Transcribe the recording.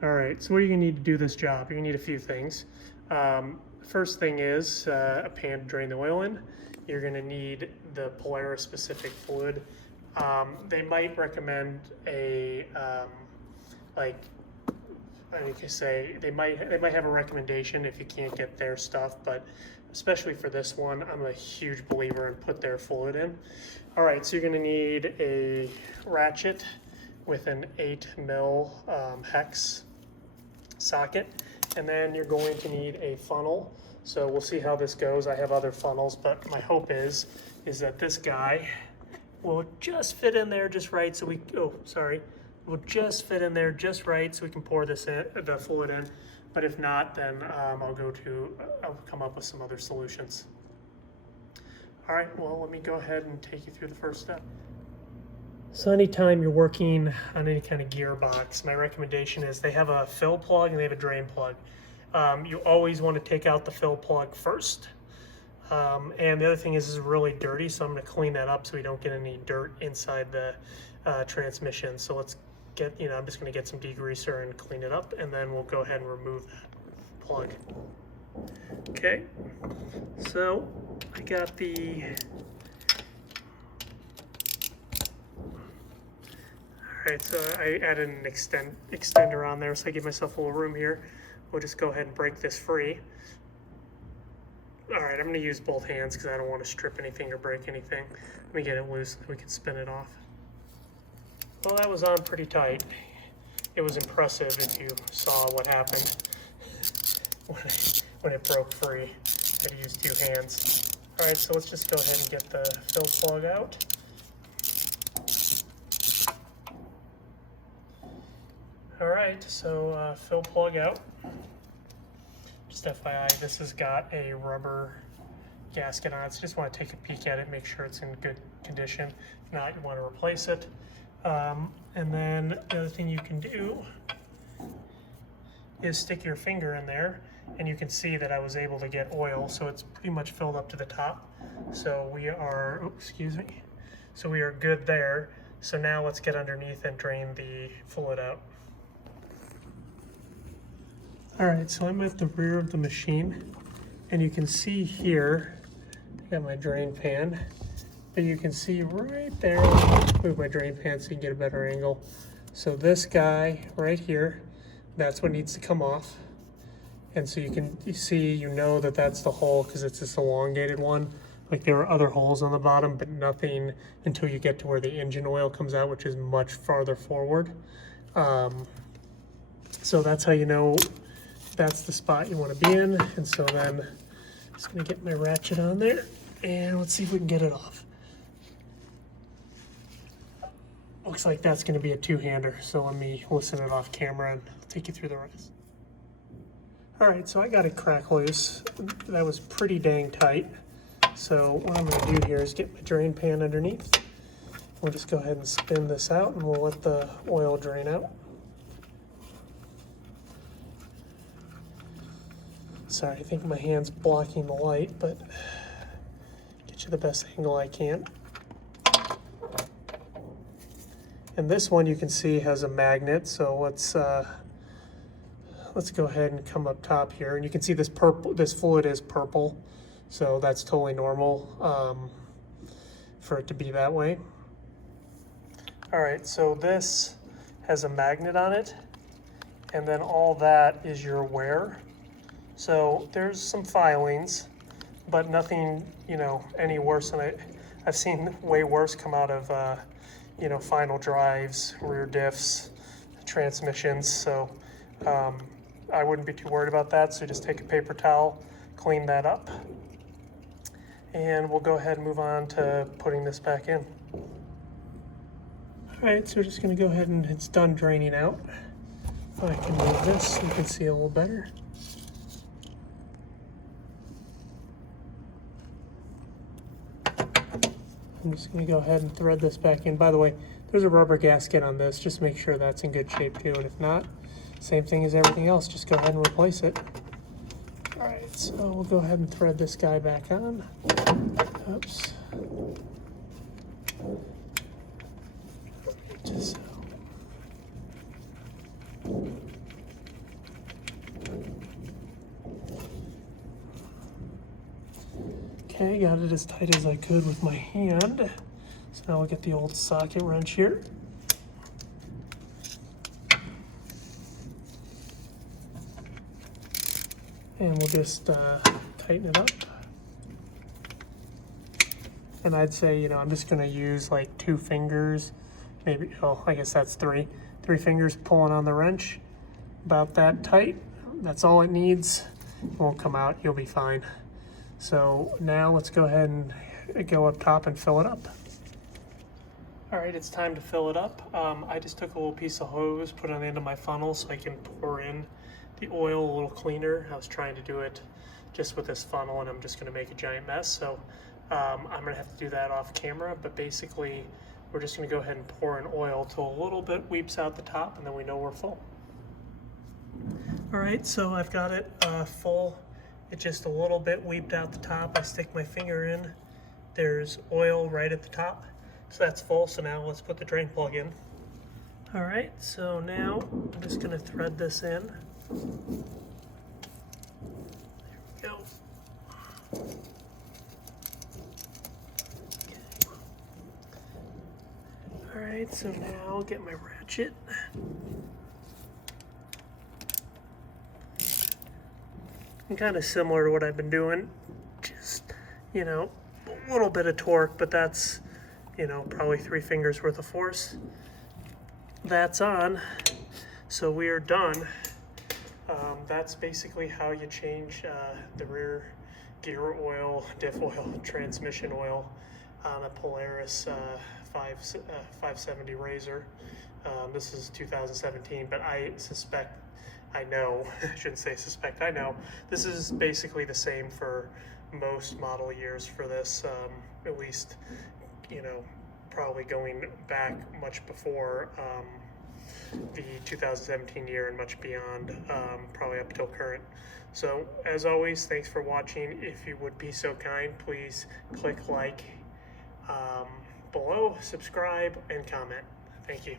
All right, so what are you gonna need to do this job? You're gonna need a few things. First thing is a pan to drain the oil in. You're gonna need the Polaris specific fluid. They might recommend a like I can say they might have a recommendation if you can't get their stuff, but especially for this one, I'm a huge believer in put their fluid in. All right, so you're gonna need a ratchet with an 8mm hex socket, and then you're going to need a funnel. So we'll see how this goes. I have other funnels, but my hope is that this guy will just fit in there just right so we, will just fit in there just right so we can pour this in, the fluid in. But if not, then I'll come up with some other solutions. All right, well, let me go ahead and take you through the first step. So anytime you're working on any kind of gearbox, my recommendation is they have a fill plug and they have a drain plug. You always want to take out the fill plug first. And the other thing is this is really dirty, so I'm going to clean that up so we don't get any dirt inside the transmission. So let's get, I'm just going to get some degreaser and clean it up, and then we'll go ahead and remove that plug. Okay, so I got the Alright, so I added an extender on there, so I give myself a little room here. We'll just go ahead and break this free. Alright, I'm going to use both hands because I don't want to strip anything or break anything. Let me get it loose so we can spin it off. Well, that was on pretty tight. It was impressive if you saw what happened when it broke free. I had to use two hands. Alright, so let's just go ahead and get the fill plug out. Alright, so fill plug out. Just FYI, this has got a rubber gasket on it, so just want to take a peek at it, make sure it's in good condition. If not, you want to replace it. And then the other thing you can do is stick your finger in there, and you can see that I was able to get oil, so it's pretty much filled up to the top. So we are, so we are good there. So now let's get underneath and drain the fluid out. All right, so I'm at the rear of the machine, and you can see here, I got my drain pan, but you can see right there, move my drain pan so you can get a better angle. So this guy right here, that's what needs to come off. And so you know that that's the hole because it's this elongated one. Like there are other holes on the bottom, but nothing until you get to where the engine oil comes out, which is much farther forward. So that's how you know that's the spot you want to be in. And so then I'm just going to get my ratchet on there, and let's see if we can get it off. Looks like that's going to be a two-hander, so let me loosen it off camera and I'll take you through the rest. All right, so I got it crack loose. That was pretty dang tight. So what I'm going to do here is get my drain pan underneath. We'll just go ahead and spin this out, and we'll let the oil drain out. Sorry, I think my hand's blocking the light, but get you the best angle I can. And this one you can see has a magnet, so let's go ahead and come up top here, and you can see this fluid is purple, so that's totally normal for it to be that way. All right, so this has a magnet on it, and then all that is your wear. So there's some filings, but nothing, any worse than I've seen way worse come out of, final drives, rear diffs, transmissions. So I wouldn't be too worried about that. So just take a paper towel, clean that up, and we'll go ahead and move on to putting this back in. All right, so we're just gonna go ahead and it's done draining out. If I can move this, you can see a little better. I'm just going to go ahead and thread this back in. By the way, there's a rubber gasket on this. Just make sure that's in good shape too. And if not, same thing as everything else. Just go ahead and replace it. All right, so we'll go ahead and thread this guy back on. Oops. Just so. Okay, got it as tight as I could with my hand. So now we'll get the old socket wrench here. And we'll just tighten it up. And I'd say, you know, I'm just gonna use like 2 fingers, maybe, oh, I guess that's 3. 3 fingers pulling on the wrench, about that tight. That's all it needs. It won't come out, you'll be fine. So now let's go ahead and go up top and fill it up. All right, it's time to fill it up. I just took a little piece of hose, put it on the end of my funnel so I can pour in the oil a little cleaner. I was trying to do it just with this funnel and I'm just gonna make a giant mess. So I'm gonna have to do that off camera, but basically we're just gonna go ahead and pour in oil till a little bit weeps out the top and then we know we're full. All right, so I've got it full. It just a little bit weeped out the top. I stick my finger in. There's oil right at the top. So that's full, so now let's put the drain plug in. All right, so now I'm just gonna thread this in. There we go. All right, so now I'll get my ratchet. And kind of similar to what I've been doing, just, you know, a little bit of torque, but that's, you know, probably 3 fingers worth of force. That's on, so we are done. That's basically how you change the rear gear oil, diff oil, transmission oil on a Polaris 570 RZR. This is 2017, but I suspect, I know, I shouldn't say suspect, I know, this is basically the same for most model years for this, at least, you know, probably going back much before the 2017 year and much beyond, probably up till current. So as always, thanks for watching. If you would be so kind, please click like below, subscribe, and comment. Thank you.